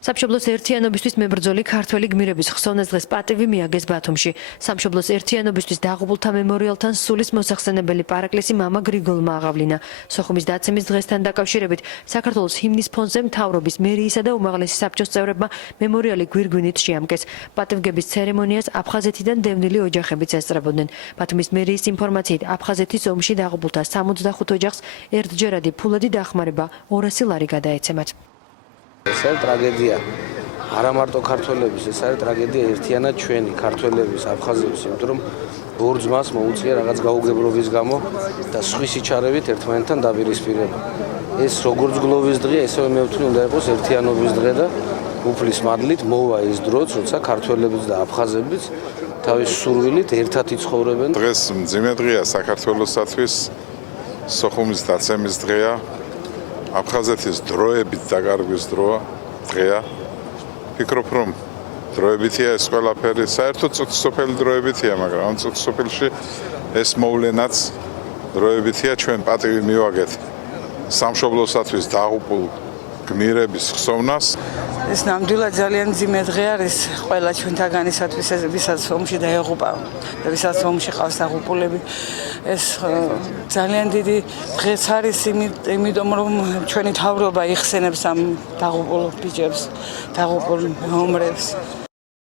სამშობლოს ერთიანობისთვის მებრძოლი ქართველი გმირების ხსოვნას დღეს პატივი მიაგეს ბათუმში. სამშობლოს ერთიანობისთვის დაღუპულთა მემორიალთან სულის მოსახსენებელი პარაკლისი მამა გრიგოლმა აღავლინა. სოხუმის დაცემის დღესთან დაკავშირებით საქართველოს ჰიმნის ფონზე მთავრობის, მერიისა და უმაღლესი საბჭოს წევრებმა მემორიალი გვირგვინით შეამკეს. პატივგების ცერემონიას აფხაზეთიდან დევნილი ოჯახებიც ესწრებოდნენ. ბათუმის მერიის ინფორმაციით აფხაზეთის ომში დაღუპულთა 65 ოჯახს ერთჯერადი ფულადი დახმარება 200 ლარი გადაეცემათ. ეს არის ტრაგედია. არა მარტო ქართველების, ეს არის ტრაგედია ერთიანად ჩვენი ქართველების, აფხაზების, იმიტომ რომ ორ ძმას მოუწია რაღაც გაუგებრობის გამო და სხვისი ჩარევით ერთმანეთთან დაპირისპირება. ეს როგორც გლოვის დღეა, ესევე მე ვთვლი უნდა იყოს ერთიანობის დღე და უფლის მადლით მოვა ის დროც, როცა ქართველებიც და აფხაზებიც თავის სურვილით ერთად იცხოვრებენ. დღეს მძიმე დღეა საქართველოსათვის, სოხუმის დაცემის დღეა. აფხაზეთის დროებით დაკარგვის დღეა. ფიქრობ, რომ დროებითია ეს ყველაფერი, საერთოდ წუთისოფელი დროებითია, მაგრამ ამ წუთისოფელში ეს მოვლენაც დროებითია, ჩვენ პატივი მივაგეთ სამშობლოსათვის დაღუპულ გმირების ხსოვნას. ეს ნამდვილად ძალიან მძიმე დღე არის ყველა ჩვენთაგანისათვის, ვისაც ომში დაეღუპა და ვისაც ომში ყავს დაღუპულები. ეს ძალიან დიდი დღეც არის იმიტომ რომ ჩვენი მთავრობა იხსენებს ამ დაღუპულ ბიჭებს, დაღუპულ მემრებს.